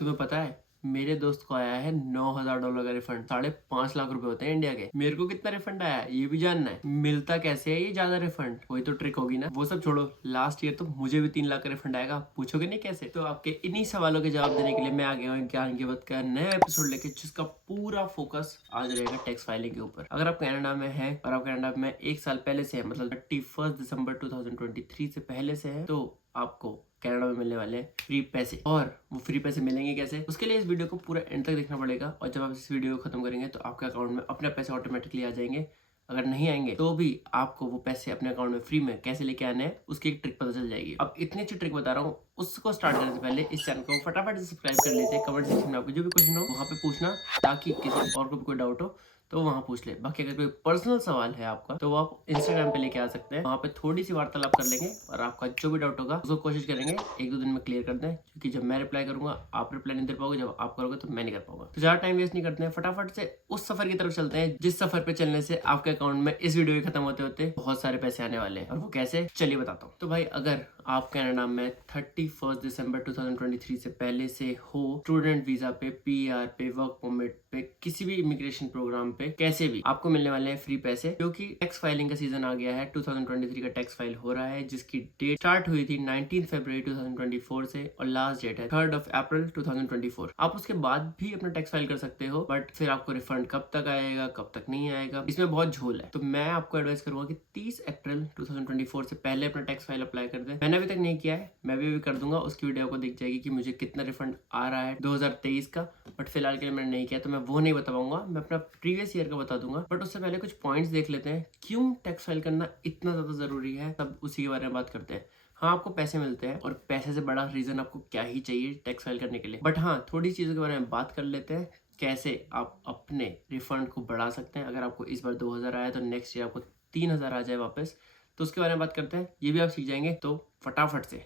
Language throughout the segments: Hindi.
तुम्हें पता है मेरे दोस्त को आया है $9,000 का रिफंड। 5.5 लाख रुपए होते हैं इंडिया के। मेरे को कितना रिफंड आया है ये भी जानना है। मिलता कैसे है ये ज्यादा रिफंड? कोई तो ट्रिक होगी ना। वो सब छोड़ो, लास्ट ईयर तो मुझे भी 3 लाख का रिफंड आएगा। पूछोगे नहीं कैसे? तो आपके इन्हीं सवालों के जवाब देने के लिए मैं आ गया हूँ ज्ञान की बात का नया एपिसोड लेके, जिसका पूरा फोकस आज रहेगा टैक्स फाइलिंग के ऊपर। अगर आप कनाडा में हैं और आप कनाडा में 1 साल पहले से है, मतलब 31 दिसंबर 2023 से पहले से है, तो आपको कनाडा में मिलने वाले फ्री पैसे। और वो फ्री पैसे मिलेंगे कैसे, उसके लिए इस वीडियो को पूरा एंड तक देखना पड़ेगा। और जब आप इस वीडियो को खत्म करेंगे तो आपके अकाउंट में अपने पैसे ऑटोमेटिकली आ जाएंगे। अगर नहीं आएंगे तो भी आपको वो पैसे अपने अकाउंट में फ्री में कैसे लेके आने हैं उसकी एक ट्रिक पता चल जाएगी। अब इतनी अच्छी ट्रिक बता रहा हूँ, उसको स्टार्ट करने से पहले इस चैनल को फटाफट से सब्सक्राइब कर लीजिए। कमेंट सेक्शन में आपको जो भी क्वेश्चन हो वहाँ पे पूछना, ताकि किसी और को भी कोई डाउट हो तो वहाँ पूछ ले। बाकी अगर कोई पर्सनल सवाल है आपका तो वो आप इंस्टाग्राम पे लेके आ सकते हैं, वहाँ पे थोड़ी सी वार्तालाप कर लेंगे और आपका जो भी डाउट होगा उसको कोशिश करेंगे 1-2 दिन में क्लियर कर दें। क्योंकि जब मैं रिप्लाई करूंगा आप रिप्लाई नहीं दे पाओगे, जब आप करोगे तो मैं नहीं कर पाऊंगा। तो ज्यादा टाइम वेस्ट नहीं करते हैं, फटाफट से उस सफर की तरफ चलते हैं जिस सफर पे चलने से आपके अकाउंट में इस वीडियो के खत्म होते होते बहुत सारे पैसे आने वाले हैं। और वो कैसे, चलिए बताता हूँ। तो भाई, अगर आप कनाडा में 31 दिसंबर 2023 से पहले से हो, स्टूडेंट वीजा पे, पीआर पे, वर्क परमिट पे, किसी भी इमिग्रेशन प्रोग्राम पे, कैसे भी आपको मिलने वाले हैं फ्री पैसे। क्योंकि टैक्स फाइलिंग का सीजन आ गया है। 2023 का टैक्स फाइल हो रहा है, जिसकी डेट स्टार्ट हुई थी 19 फरवरी 2024 से और लास्ट डेट है 3 अप्रैल 2024। आप उसके बाद भी अपना टैक्स फाइल कर सकते हो, बट फिर आपको रिफंड कब तक आएगा कब तक नहीं आएगा, इसमें बहुत झोल है। तो मैं आपको एडवाइस करूंगा कि 30 अप्रैल 2024 से पहले अपना टैक्स फाइल अप्लाई कर दें। मैंने अभी तक नहीं किया है, मैं भी अभी कर दूंगा। उसकी वीडियो को दिख जाएगी कि मुझे कितना रिफंड आ रहा है 2023 का। बट फिलहाल के लिए मैंने नहीं किया तो मैं वो नहीं बता पाऊंगा, मैं अपना प्रीवियस ईयर का बता दूंगा। बट उससे पहले कुछ पॉइंट्स देख लेते हैं, क्यों टैक्स फाइल करना इतना ज्यादा जरूरी है, तब उसी के बारे में बात करते हैं। हाँ, आपको पैसे मिलते हैं और पैसे से बड़ा रीजन आपको क्या ही चाहिए टैक्स फाइल करने के लिए। बट हाँ, थोड़ी चीजों के बारे में बात कर लेते हैं, कैसे आप अपने रिफंड को बढ़ा सकते हैं। अगर आपको इस बार 2,000 आया तो नेक्स्ट ईयर आपको 3,000 आ जाए वापस, तो उसके बारे में बात करते हैं। ये भी आप सीख जाएंगे। तो फटाफट से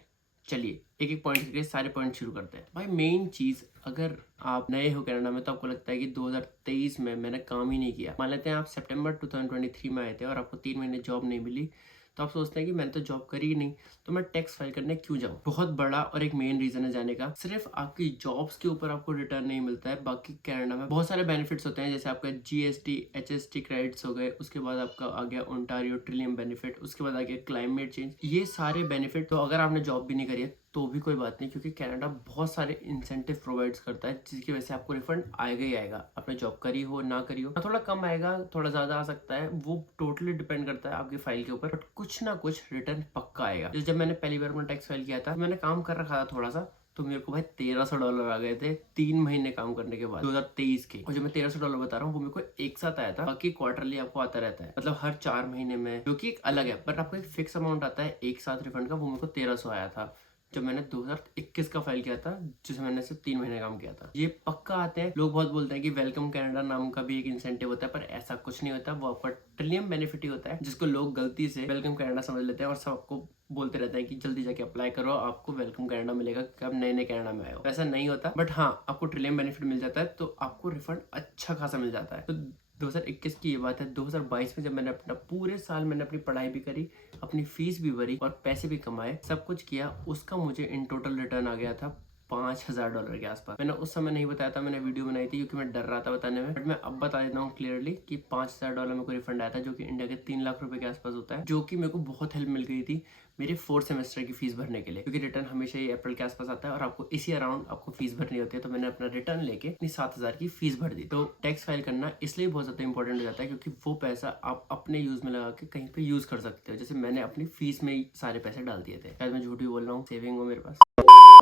चलिए एक एक पॉइंट करके सारे पॉइंट शुरू करते हैं। भाई, मेन चीज, अगर आप नए हो कनाडा में तो आपको लगता है कि 2023 में मैंने काम ही नहीं किया। मान लेते हैं आप सितंबर 2023 में आए थे और आपको 3 महीने जॉब नहीं मिली, तो आप सोचते हैं कि मैंने तो जॉब करी ही नहीं, तो मैं टैक्स फाइल करने क्यों जाऊं। बहुत बड़ा और एक मेन रीजन है जाने का। सिर्फ आपकी जॉब्स के ऊपर आपको रिटर्न नहीं मिलता है, बाकी कनाडा में बहुत सारे बेनिफिट्स होते हैं। जैसे आपका जीएसटी एचएसटी क्रेडिट्स हो गए, उसके बाद आपका आ गया ओंटारियो ट्रिलियम बेनिफिट, उसके बाद आ गया क्लाइमेट चेंज। ये सारे बेनिफिट, तो अगर आपने जॉब भी नहीं करी है तो भी कोई बात नहीं, क्योंकि कनाडा बहुत सारे इंसेंटिव प्रोवाइड्स करता है, जिसकी वजह से आपको रिफंड आएगा ही आएगा। आपने जॉब करी हो ना करी हो, थोड़ा कम आएगा थोड़ा ज्यादा आ सकता है, वो टोटली डिपेंड करता है आपकी फाइल के ऊपर। बट कुछ ना कुछ रिटर्न पक्का आएगा। जब मैंने पहली बार अपना टैक्स फाइल किया था, मैंने काम कर रखा था थोड़ा सा, तो मेरे को भाई $1,300 आ गए थे 3 महीने काम करने के बाद 2023 के। और जो मैं $1,300 बता रहा हूँ वो मेरे को एक साथ आया था। बाकी क्वार्टरली आपको आता रहता है, मतलब हर 4 महीने में, जो कि एक अलग है। बट आपको एक फिक्स अमाउंट आता है एक साथ रिफंड का, वो मेरे को 1,300 आया था जब मैंने 2021 का फाइल किया था, जिसमें मैंने सिर्फ 3 महीने काम किया था। ये पक्का आते हैं। लोग बहुत बोलते हैं कि वेलकम कनाडा नाम का भी एक इंसेंटिव होता है, पर ऐसा कुछ नहीं होता। वो आपका ट्रिलियम बेनिफिट ही होता है, जिसको लोग गलती से वेलकम कनाडा समझ लेते हैं और सबको बोलते रहते हैं कि जल्दी जाके अप्लाई करो, आपको वेलकम कनाडा मिलेगा कि आप नए नए कनाडा में आए हो। ऐसा नहीं होता। बट हाँ, आपको ट्रिलियम बेनिफिट मिल जाता है, तो आपको रिफंड अच्छा खासा मिल जाता है। तो 2021 की ये बात है। 2022 में जब मैंने अपना पूरे साल मैंने अपनी पढ़ाई भी करी, अपनी फीस भी भरी और पैसे भी कमाए, सब कुछ किया, उसका मुझे इन टोटल रिटर्न आ गया था $5,000 के आसपास। मैंने उस समय नहीं बताया था, मैंने वीडियो बनाई थी क्योंकि मैं डर रहा था बताने में। बट मैं अब बता देता हूँ क्लियरली कि $5,000 मेरे को रिफंड आया था, जो कि इंडिया के 3 लाख रुपए के आसपास होता है, जो कि मेरे को बहुत हेल्प मिल गई थी मेरे 4th सेमेस्टर की फीस भरने के लिए। क्योंकि रिटर्न हमेशा ही अप्रैल के आसपास आता है और आपको इसी अराउंड आपको फीस भरनी होती है। तो मैंने अपना रिटर्न लेके अपनी 7,000 की फीस भर दी। तो टैक्स फाइल करना इसलिए बहुत ज्यादा इंपॉर्टेंट हो जाता है, क्योंकि वो पैसा आप अपने यूज में लगा के कहीं पे यूज कर सकते हो। जैसे मैंने अपनी फीस में ही सारे पैसे डाल दिए थे। शायद मैं झूठ भी बोल रहा हूँ, सेविंग हो मेरे पास।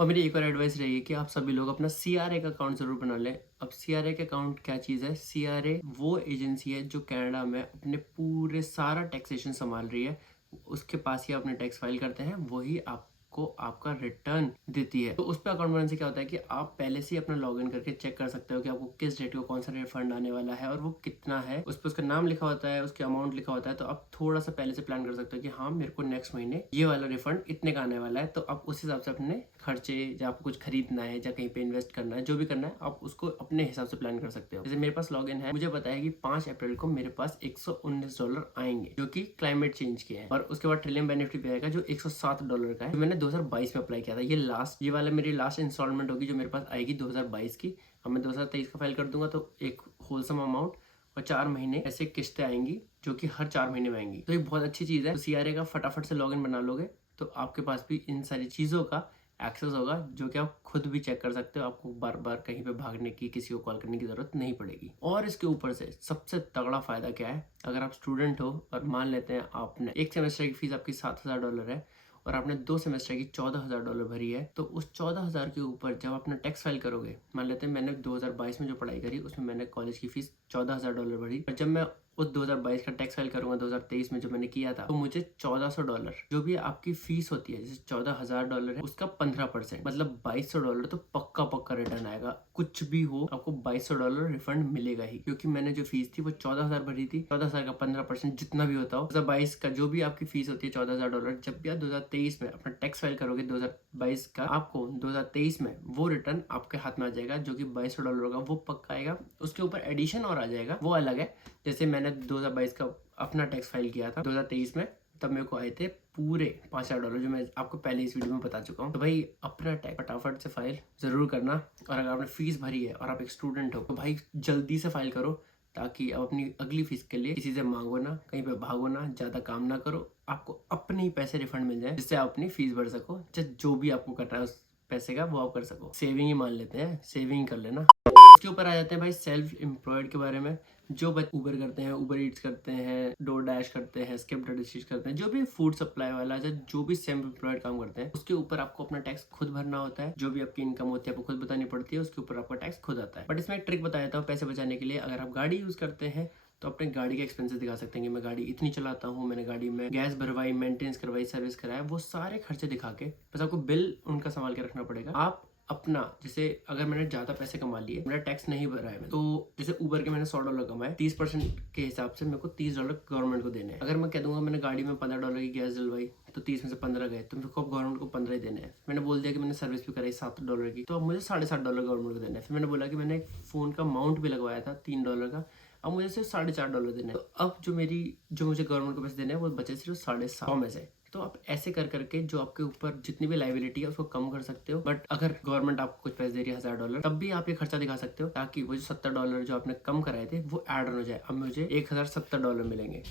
और मेरी एक और एडवाइस रहेगी कि आप सभी लोग अपना CRA का अकाउंट जरूर बना लें। अब CRA का अकाउंट क्या चीज़ है? CRA वो एजेंसी है जो कनाडा में अपने पूरे सारा टैक्सेशन संभाल रही है। उसके पास ही अपने टैक्स फाइल करते हैं, वही आपको आपका रिटर्न देती है। तो उस पर अकाउंट बनाने से क्या होता है कि आप पहले से ही अपना लॉगिन करके चेक कर सकते हो कि आपको किस डेट को कौन सा रिफंड आने वाला है और वो कितना है। उस पर उसका नाम लिखा होता है, उसके अमाउंट लिखा होता है। तो आप थोड़ा सा पहले से प्लान कर सकते हो कि हाँ, मेरे को नेक्स्ट महीने ये वाला रिफंड इतने का आने वाला है। तो आप उस हिसाब से अपने खर्चे, या आपको कुछ खरीदना है या कहीं पे इन्वेस्ट करना है, जो भी करना है, आप उसको अपने हिसाब से प्लान कर सकते हो। जैसे मेरे पास लॉगिन है, मुझे पता है कि 5 अप्रैल को मेरे पास $119 आएंगे, जो कि क्लाइमेट चेंज के हैं। और उसके बाद ट्रिलियम बेनिफिट भी आएगा जो $107 का है, जो मैंने 2022 में अप्लाई किया था। ये वाला मेरी लास्ट इंस्टॉलमेंट होगी जो मेरे पास आएगी 2022 की। अब मैं 2023 का फाइल कर दूंगा तो एक होलसम अमाउंट और 4 महीने ऐसे किस्तें आएंगी जो कि हर 4 महीने में आएंगी। तो ये बहुत अच्छी चीज़ है। तो CRA का फटाफट से लॉगिन बना लोगे तो आपके पास भी इन सारी चीज़ों का एक्सेस होगा जो कि आप खुद भी चेक कर सकते हो। आपको बार बार कहीं पे भागने की, किसी को कॉल करने की जरूरत नहीं पड़ेगी। और इसके ऊपर से सबसे तगड़ा फायदा क्या है, अगर आप स्टूडेंट हो और मान लेते हैं आपने एक सेमेस्टर की फीस आपकी $7,000 है और आपने 2 सेमेस्टर की $14,000 भरी है, तो उस 14,000 के ऊपर जब अपना टैक्स फाइल करोगे, मान लेते हैं मैंने 2022 में जो पढ़ाई करी उसमें मैंने कॉलेज की फीस $14,000 भरी, और जब मैं उस 2022 का टैक्स फाइल करूंगा 2023 में जो मैंने किया था, तो मुझे $1,400 जो भी आपकी फीस होती है, जैसे $14,000 है उसका 15% मतलब $2,200 तो पक्का पक्का रिटर्न आएगा। कुछ भी हो आपको $2,200 रिफंड मिलेगा ही, क्योंकि मैंने जो फीस थी वो 14,000 भरी थी। 14,000 का 15% जितना भी होता हो, 2022 का जो भी आपकी फीस होती है $14,000, जब भी आप 2023 में अपना टैक्स फाइल करोगे 2022 का, आपको 2023 में वो रिटर्न आपके हाथ में आ जाएगा जो कि $2,200 का वो पक्का आएगा। उसके ऊपर एडिशन और आ जाएगा, वो अलग है। जैसे मैंने 2022 का अपना टैक्स फाइल किया था 2023 में, तब मेरे को आए थे पूरे $5,000 जो मैं आपको पहले इस वीडियो में बता चुका हूँ। तो भाई अपना टैक्स फटाफट से फाइल जरूर करना, और अगर आपने फीस भरी है और आप एक स्टूडेंट हो तो भाई जल्दी से फाइल करो, ताकि आप अपनी अगली फीस के लिए किसी से मांगो ना, कहीं पे भागो ना, ज्यादा काम ना करो, आपको अपने ही पैसे रिफंड मिल जाए जिससे आप अपनी फीस भर सको। जो भी आपको करना है उस पैसे का वो आप कर सको। सेविंग ही मान लेते हैं, सेविंग कर लेना। इसके ऊपर आ जाते हैं भाई सेल्फ एम्प्लॉयड के बारे में। जो बच्चे उबर करते हैं, उबर ईट्स करते हैं, डोर डैश करते हैं, स्किप डिशेस करते हैं, जो भी फूड सप्लाई वाला जो भी सेल्फ एम्प्लॉयड काम करते हैं, उसके ऊपर आपको अपना टैक्स खुद भरना होता है। जो भी आपकी इनकम होती है आपको खुद बतानी पड़ती है, उसके ऊपर आपका टैक्स खुद आता है। बट इसमें एक ट्रिक बता देता हूँ पैसे बचाने के लिए। अगर आप गाड़ी यूज करते हैं तो अपने गाड़ी के एक्सपेंसेस दिखा सकते हैं कि मैं गाड़ी इतनी चलाता हूँ, मैंने गाड़ी में गैस भरवाई, मेंटेनेंस करवाई, सर्विस कराया, वो सारे खर्चे दिखा के बस आपको बिल उनका संभाल के रखना पड़ेगा। आप अपना, जैसे अगर मैंने ज्यादा पैसे कमा लिए, मेरा टैक्स नहीं भरा है, तो जैसे उबर के मैंने $100 कमाए, 30% के हिसाब से मेरे को $30 गवर्नमेंट को देने हैं। अगर मैं कह दूंगा मैंने गाड़ी में $15 की गैस डलवाई तो 30 में से 15 गए, तो मेरे को गवर्नमेंट को 15 ही देने हैं। मैंने बोल दिया कि मैंने सर्विस भी कराई $7 की, तो अब मुझे $7.5 गवर्नमेंट को देना है। फिर मैंने बोला कि मैंने एक फोन का माउंट भी लगवाया था $3 का, अब मुझे सिर्फ $4.5 देने हैं। तो अब जो मुझे गवर्नमेंट को पैसे देने हैं वो बचे सिर्फ 750 में से। तो आप ऐसे कर करके जो आपके ऊपर जितनी भी लाइबिलिटी है उसको कम कर सकते हो। बट अगर गवर्नमेंट आपको कुछ पैसे दे रही है $1,000, तब भी आप ये खर्चा दिखा सकते हो, ताकि वो जो $70 जो आपने कम कराए थे वो ऐड हो जाए। अब मुझे $1,070 मिलेंगे।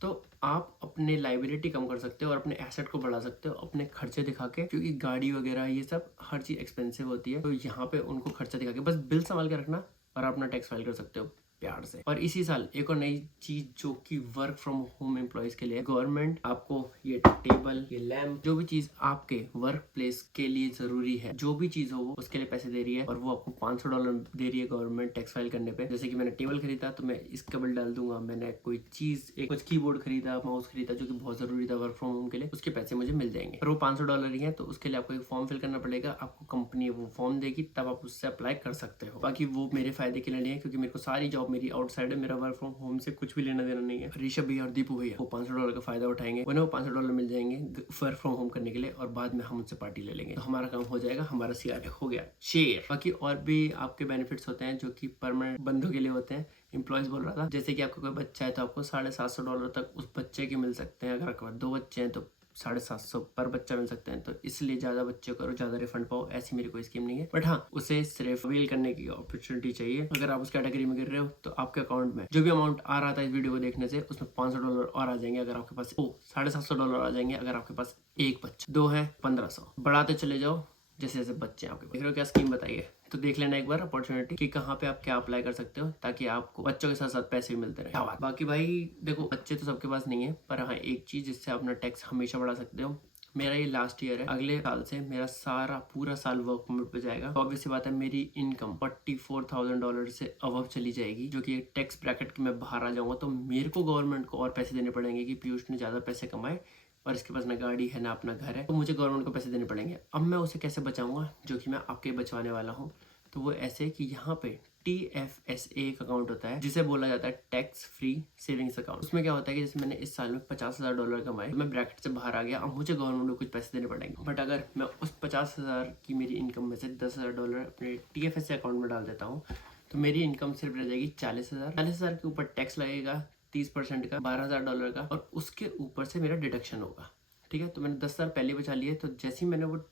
तो आप अपने लाइबिलिटी कम कर सकते हो और अपने एसेट को बढ़ा सकते हो अपने खर्चे दिखा के, क्योंकि गाड़ी वगैरह ये सब हर चीज एक्सपेंसिव होती है। तो यहाँ पे उनको खर्चा दिखा के बस बिल संभाल के रखना और अपना टैक्स फाइल कर सकते हो प्यार से। और इसी साल एक और नई चीज जो कि वर्क फ्रॉम होम एम्प्लॉयज के लिए, गवर्नमेंट आपको ये टेबल, ये लैम्प, जो भी चीज आपके वर्क प्लेस के लिए जरूरी है, जो भी चीज हो वो उसके लिए पैसे दे रही है, और वो आपको $500 दे रही है गवर्नमेंट टैक्स फाइल करने पे। जैसे कि मैंने टेबल खरीदा तो मैं इसका बिल डाल दूंगा, मैंने कोई चीज कुछ कीबोर्ड खरीदा, माउस खरीदा जो कि बहुत जरूरी था वर्क फ्रॉम होम के लिए, उसके पैसे मुझे मिल जाएंगे। और वो $500 ही है, तो उसके लिए आपको एक फॉर्म फिल करना पड़ेगा, आपको कंपनी वो फॉर्म देगी, तब आप उससे अप्लाई कर सकते हो। बाकी वो मेरे फायदे के लिए नहीं है, क्योंकि मेरे को सारी जॉब मेरी आउटसाइड है, मेरा वर्क फ्रॉम होम से कुछ भी लेना देना नहीं है। ऋषभ भैया और दीपू भैया वो $500 का फायदा उठाएंगे, उन्हें वो $500 मिल जाएंगे वर्क फ्रॉम होम करने के लिए, और बाद में हम उनसे पार्टी ले लेंगे। तो हमारा काम हो जाएगा, हमारा CRA हो गया शेयर। बाकी और भी आपके बेनिफिट्स होते हैं जो कि परमानेंट बंदों के लिए होते हैं। एम्प्लॉयज बोल रहा था, जैसे कि आपका कोई बच्चा है तो आपको $750 तक उस बच्चे के मिल सकते हैं। अगर आपके पास 2 बच्चे हैं तो 750 पर बच्चा मिल सकते हैं। तो इसलिए ज्यादा बच्चे करो, ज्यादा रिफंड पाओ, ऐसी मेरी कोई स्कीम नहीं है। बट हाँ, उसे सिर्फ अवेल करने की अपॉर्चुनिटी चाहिए। अगर आप उस कैटेगरी में गिर रहे हो तो आपके अकाउंट में जो भी अमाउंट आ रहा था इस वीडियो को देखने से, उसमें $500 और आ जाएंगे। अगर आपके पास $750 आ जाएंगे अगर आपके पास एक बच्चा, 2 है 1500, बढ़ाते चले जाओ जैसे जैसे बच्चे आपके पास। देख रहे हो क्या स्कीम बताइए, तो देख लेना एक बार अपॉर्चुनिटी कि कहाँ पे आप क्या अप्लाई कर सकते हो, ताकि आपको बच्चों के साथ साथ पैसे भी मिलते रहे। बाकी भाई देखो, बच्चे तो सबके पास नहीं है, पर हाँ एक चीज जिससे अपना टैक्स हमेशा बढ़ा सकते हो, मेरा ये लास्ट ईयर है, अगले साल से मेरा सारा पूरा साल वर्क परमिट पे जाएगा। तो ऑब्वियस सी बात है मेरी इनकम $44,000 से अबव चली जाएगी, जो कि एक टैक्स ब्रैकेट के मैं बाहर आ जाऊंगा। तो मेरे को गवर्नमेंट को और पैसे देने पड़ेंगे कि पीयूष ने ज्यादा पैसे कमाए और इसके पास ना गाड़ी है ना अपना घर है, तो मुझे गवर्नमेंट को पैसे देने पड़ेंगे। अब मैं उसे कैसे बचाऊंगा, जो कि मैं आपके बचवाने वाला हूँ। तो वो ऐसे कि यहाँ पे TFSA एक अकाउंट होता है जिसे बोला जाता है टैक्स फ्री सेविंग्स अकाउंट। उसमें क्या होता है कि जैसे मैंने इस साल में $50,000 कमाए, तो मैं ब्रैकेट से बाहर आ गया, अब मुझे गवर्नमेंट को कुछ पैसे देने पड़ेंगे। बट अगर मैं उस 50,000 की मेरी इनकम में से $10,000 अपने TFSA अकाउंट में डाल देता हूँ, तो मेरी इनकम सिर्फ रह जाएगी 40,000। 40,000 के ऊपर टैक्स लगेगा 30% का, $12,000 का, और उसके ऊपर से मेरा डिडक्शन होगा। ठीक है। तो मैंने 10,000 पहले बचा लिए, तो जैसे ही मैंने वो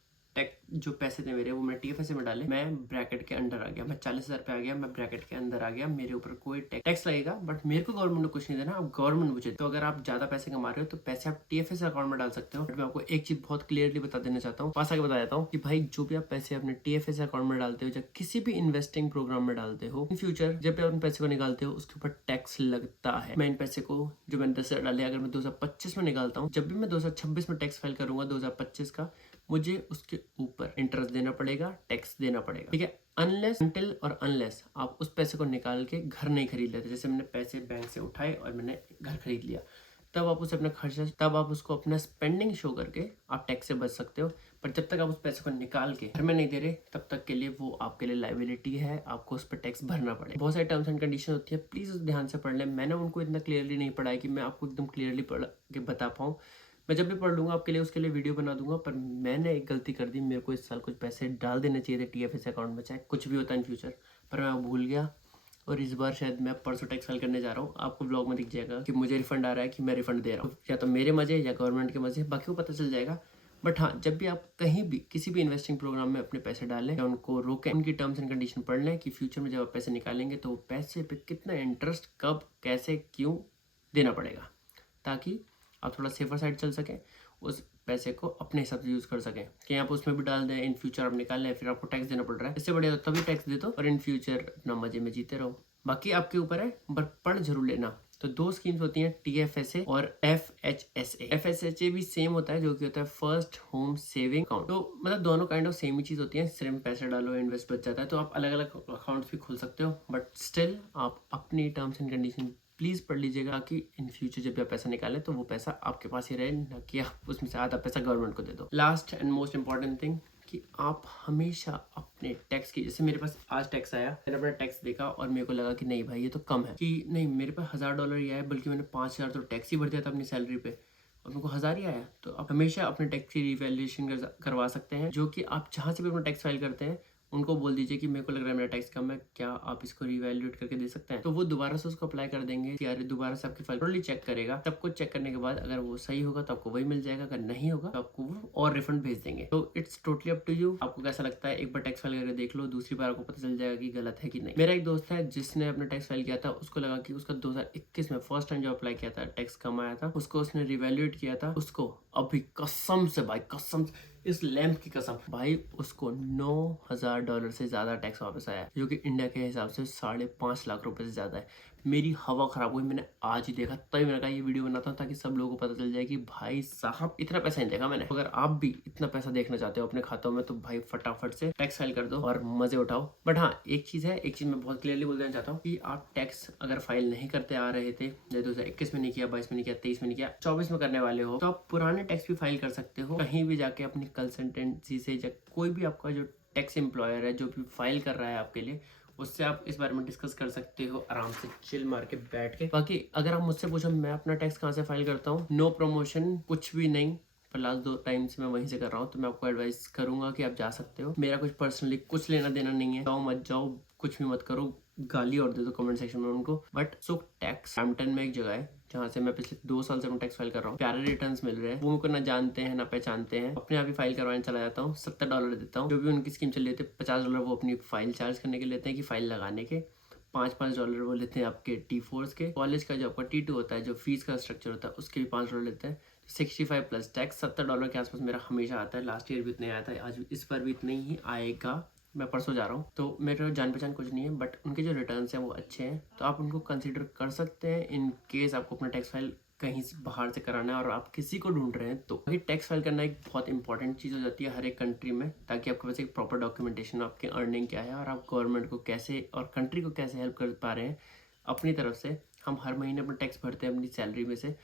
जो पैसे थे मेरे वो मैं TFS में डाले, मैं ब्रैकेट के अंडर आ गया, मैं 40,000 पे आ गया, मैं ब्रैकेट के अंदर आ गया, मेरे ऊपर कोई टैक्स लगेगा, बट मेरे को गवर्नमेंट ने कुछ नहीं देना, अब गवर्नमेंट मुझे। तो अगर आप ज्यादा पैसे कमा रहे हो तो पैसे आप TFS अकाउंट में डाल सकते हो। बट मैं आपको एक चीज बहुत क्लियरली बता देना चाहता हूँ, पास आके बता देता हूँ कि भाई जो भी आप पैसे अपने TFS अकाउंट में डालते हो या किसी भी इन्वेस्टिंग प्रोग्राम में डालते हो, इन फ्यूचर जब भी आप उन पैसे को निकालते हो उसके ऊपर टैक्स लगता है। मैं इन पैसे को जो मैंने 10,000 डाले, अगर मैं 2025 में निकालता हूँ, जब भी मैं 2026 में टैक्स फाइल करूंगा 2025 का, मुझे उसके ऊपर इंटरेस्ट देना पड़ेगा, टैक्स देना पड़ेगा, ठीक है। अनलेस आप उस पैसे को निकाल के घर नहीं खरीद लेते, जैसे मैंने पैसे बैंक से उठाए और मैंने घर खरीद लिया, तब आप उसे अपना खर्चा, तब आप उसको अपना स्पेंडिंग शो करके आप टैक्स से बच सकते हो। पर जब तक आप उस पैसे को निकाल के घर में नहीं दे रहे, तब तक के लिए वो आपके लिए लाइबिलिटी है, आपको उस पर टैक्स भरना पड़ेगा। बहुत सारी टर्म्स एंड कंडीशन होती है, प्लीज उस ध्यान से पढ़ लें। मैंने उनको इतना क्लियरली नहीं पढ़ा है कि मैं आपको एकदम क्लियरली पढ़ के बता पाऊँ। मैं जब भी पढ़ लूंगा आपके लिए उसके लिए वीडियो बना दूंगा। पर मैंने एक गलती कर दी, मेरे को इस साल कुछ पैसे डाल देने चाहिए थे TFS अकाउंट में, चाहे कुछ भी होता है इन फ्यूचर, पर मैं भूल गया। और इस बार शायद मैं परसों टैक्स फाइल करने जा रहा हूँ, आपको ब्लॉग में दिख जाएगा कि मुझे रिफंड आ रहा है कि मैं रिफंड दे रहा हूँ, या तो मेरे मजे या गवर्नमेंट के मजे, बाकी वो पता चल जाएगा। बट हाँ, जब भी आप कहीं भी किसी भी इन्वेस्टिंग प्रोग्राम में अपने पैसे डालें या उनको रोकें, उनकी टर्म्स एंड कंडीशन पढ़ लें कि फ्यूचर में जब आप पैसे निकालेंगे तो पैसे पे कितना इंटरेस्ट, कब, कैसे, क्यों देना पड़ेगा, ताकि आप थोड़ा सेफर साइड चल सकें, उस पैसे को अपने हिसाब से यूज कर सकें। कि आप उसमें भी डाल दें, इन फ्यूचर आप निकाल लें, फिर आपको टैक्स देना पड़ रहा है, इससे बढ़िया तो तभी टैक्स दे दो और इन फ्यूचर अपना मजे में जीते रहो। बाकी आपके ऊपर है, बट पढ़ जरूर लेना। तो दो स्कीम्स होती हैं, TFSA और FHSA। FHSA भी सेम होता है, जो कि होता है फर्स्ट होम सेविंग अकाउंट। तो मतलब दोनों काइंड ऑफ सेम ही चीज होती है, सिर्फ पैसे डालो इन्वेस्ट बच जाता है। तो आप अलग अलग अकाउंट भी खोल सकते हो, बट स्टिल आप अपनी टर्म्स एंड कंडीशन प्लीज पढ़ लीजिएगा कि इन फ्यूचर जब भी आप पैसा निकालें तो वो पैसा आपके पास ही रहे, ना कि आप उसमें से आधा पैसा गवर्नमेंट को दे दो। Last and most important thing कि आप हमेशा अपने टैक्स की, जैसे मेरे पास आज टैक्स आया, मैंने अपना टैक्स देखा और मेरे को लगा कि नहीं भाई ये तो कम है, कि नहीं मेरे पास $1,000 ही आया, बल्कि मैंने 5,000 तो टैक्स ही भर दिया था अपनी सैलरी पे और मेरे को 1,000 ही आया। तो आप हमेशा अपने टैक्स की रिवैल्यूएशन करवा सकते हैं, जो कि आप जहाँ से भी अपना टैक्स फाइल करते हैं उनको बोल दीजिए कि मेरे को लग रहा है मेरा टैक्स कम है, क्या आप इसको रिवैल्यूएट करके दे सकते हैं। तो वो दोबारा से उसको अप्लाई कर देंगे, यार दोबारा से आपकी फाइल थोड़ी चेक करेगा, सब कुछ चेक करने के बाद अगर वो सही होगा तो आपको वही मिल जाएगा, अगर नहीं होगा तो आपको वो और रिफंड भेज देंगे। तो it's totally up to you, आपको कैसा लगता है। एक बार टैक्स फाइल करके देख लो, दूसरी बार आपको पता चल जाएगा कि गलत है कि नहीं। मेरा एक दोस्त है जिसने अपना टैक्स फाइल किया था, उसको लगा कि उसका 2021 में फर्स्ट टाइम जो अप्लाई किया था टैक्स कम आया था, उसको उसने रिवैल्यूएट किया था, उसको अभी कसम से भाई, कसम इस लैंप की कसम भाई, उसको $9,000 से ज्यादा टैक्स वापस आया, जो कि इंडिया के हिसाब से 5.5 लाख रुपए से ज्यादा है। मेरी हवा खराब हुई, मैंने आज ही देखा, तभी मैंने कहा ये वीडियो बनाता हूँ ताकि सब लोगों को पता चल जाए कि भाई साहब इतना पैसा नहीं देखा मैंने। अगर आप भी इतना पैसा देखना चाहते हो अपने खातों में तो भाई फटाफट से टैक्स फाइल कर दो और मजे उठाओ। बट हाँ, एक चीज है, एक चीज मैं बहुत क्लियरली बोल देना चाहता हूँ कि आप टैक्स अगर फाइल नहीं करते आ रहे थे, 2021 में नहीं किया, 22 में नहीं किया, 23 में नहीं किया, 24 में करने वाले हो, तो आप पुराने टैक्स भी फाइल कर सकते हो कहीं भी जाके अपनी कंसल्टेंसी से, या कोई भी आपका जो टैक्स एम्प्लॉयर है जो भी फाइल कर रहा है आपके लिए, उससे आप इस बारे में डिस्कस कर सकते हो आराम से, चिल मार के बैठ के। बाकी अगर आप मुझसे पूछो मैं अपना टैक्स कहाँ से फाइल करता हूँ, नो प्रमोशन, कुछ भी नहीं, पर लास्ट 2 टाइम से मैं वहीं से कर रहा हूँ, तो मैं आपको एडवाइस करूंगा कि आप जा सकते हो। मेरा कुछ पर्सनली कुछ लेना देना नहीं है, जाओ मत जाओ, कुछ भी मत करो, गाली और दे दो कमेंट सेक्शन में उनको। बट सो टैक्स ब्रैम्पटन में एक जगह है जहाँ से मैं पिछले 2 साल से अपना टैक्स फाइल कर रहा हूँ, प्यारे रिटर्न्स मिल रहे हैं, वो मुझको ना जानते हैं ना पहचानते हैं, अपने आप ही फाइल करवाने चला जाता हूँ, $70 देता हूँ, जो भी उनकी स्कीम चल रही थी, $50 वो अपनी फाइल चार्ज करने के लेते हैं कि फाइल लगाने के, $5 वो लेते हैं आपके T4s के, कॉलेज का जो आपका T2 होता है, जो फीस का स्ट्रक्चर होता है उसके भी $5 लेते हैं, 65 प्लस टैक्स, $70 के आसपास मेरा हमेशा आता है। लास्ट ईयर भी इतने आया था, आज इस बार भी इतना ही आएगा, मैं परसों जा रहा हूँ। तो मेरा जान पहचान कुछ नहीं है, बट उनके जो रिटर्न्स हैं वो अच्छे हैं, तो आप उनको कंसीडर कर सकते हैं इन केस आपको अपना टैक्स फाइल कहीं से बाहर से कराना है और आप किसी को ढूंढ रहे हैं। तो वही टैक्स फाइल करना एक बहुत इंपॉर्टेंट चीज़ हो जाती है हर एक कंट्री में, ताकि आपके पास एक प्रॉपर डॉक्यूमेंटेशन हो, आपकी अर्निंग क्या है और आप गवर्नमेंट को कैसे और कंट्री को कैसे हेल्प कर पा रहे हैं अपनी तरफ से। हम हर महीने अपना टैक्स भरते हैं अपनी सैलरी में से,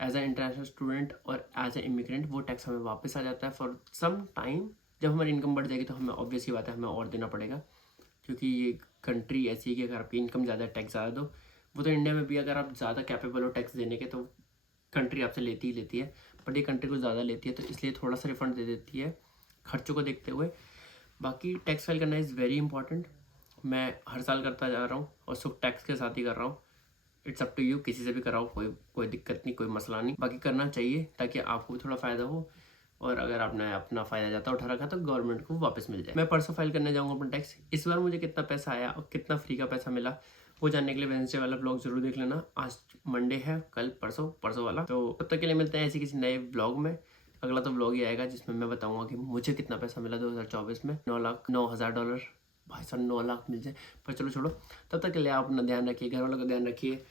एज ए इंटरनेशनल स्टूडेंट और एज ए इमिग्रेंट वो टैक्स हमें वापस आ जाता है फॉर सम टाइम। जब हमारी इनकम बढ़ जाएगी तो हमें ऑब्वियस ही बात है हमें और देना पड़ेगा, क्योंकि ये कंट्री ऐसी है कि अगर आपकी इनकम ज़्यादा टैक्स ज़्यादा दो, वो तो इंडिया में भी अगर आप ज़्यादा कैपेबल हो टैक्स देने के तो कंट्री आपसे लेती ही लेती है, बट ये कंट्री को ज़्यादा लेती है तो इसलिए थोड़ा सा रिफंड दे देती है खर्चों को देखते हुए। बाकी टैक्स फाइल करना इज़ वेरी इंपॉर्टेंट, मैं हर साल करता जा रहा हूँ और सुख टैक्स के साथ ही कर रहा हूँ। इट्स अप टू यू, किसी से भी कराओ, कोई दिक्कत नहीं, कोई मसला नहीं। बाकी करना चाहिए ताकि आपको भी थोड़ा फ़ायदा हो, और अगर आपने अपना फ़ायदा ज़्यादा उठा रखा तो गवर्नमेंट को वापस मिल जाए। मैं परसों फाइल करने जाऊँगा अपना टैक्स। इस बार मुझे कितना पैसा आया और कितना फ्री का पैसा मिला वो जानने के लिए वेडनेसडे वाला ब्लॉग जरूर देख लेना। आज मंडे है, कल परसों वाला। तो तब तक के लिए मिलते हैं ऐसे किसी नए ब्लॉग में। अगला तो ब्लॉग ही आएगा जिसमें मैं बताऊंगा कि मुझे कितना पैसा मिला 2024 में। 9,00,000 डॉलर, भाई साहब 9 लाख मिल जाए। पर चलो छोड़ो, तब तक के लिए आप अपना ध्यान रखिए, घर वालों का ध्यान रखिए,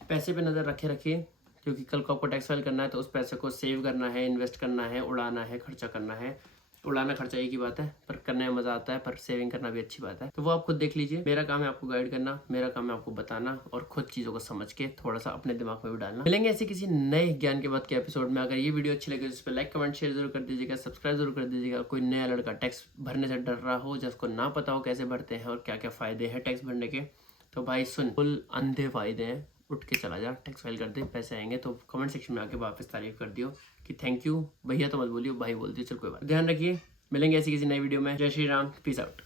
पैसे पे नज़र रखिए, क्योंकि कल को आपको टैक्स फाइल करना है तो उस पैसे को सेव करना है, इन्वेस्ट करना है, उड़ाना है, खर्चा करना है। उड़ाना खर्चा एक ही बात है, पर करने में मज़ा आता है, पर सेविंग करना भी अच्छी बात है। तो वो आप खुद देख लीजिए। मेरा काम है आपको गाइड करना, मेरा काम है आपको बताना और खुद चीज़ों को समझ के थोड़ा सा अपने दिमाग में भी डालना। मिलेंगे ऐसे किसी नए ज्ञान के बाद के एपिसोड में। अगर ये वीडियो अच्छी लगे तो इस पर लाइक कमेंट शेयर जरूर कर दीजिएगा, सब्सक्राइब जरूर कर दीजिएगा। कोई नया लड़का टैक्स भरने से डर रहा हो, जिसको ना पता हो कैसे भरते हैं और क्या क्या फ़ायदे हैं टैक्स भरने के, तो भाई सुन, फुल अंधे फ़ायदे हैं। उठ के चला जा, टैक्स फाइल कर दे, पैसे आएंगे। तो कमेंट सेक्शन में आके वापस तारीफ कर दियो कि थैंक यू भैया, तो मत बोलियो भाई बोल दियो, चल कोई बात। ध्यान रखिए, मिलेंगे ऐसी किसी नई वीडियो में। जय श्री राम, पीस आउट।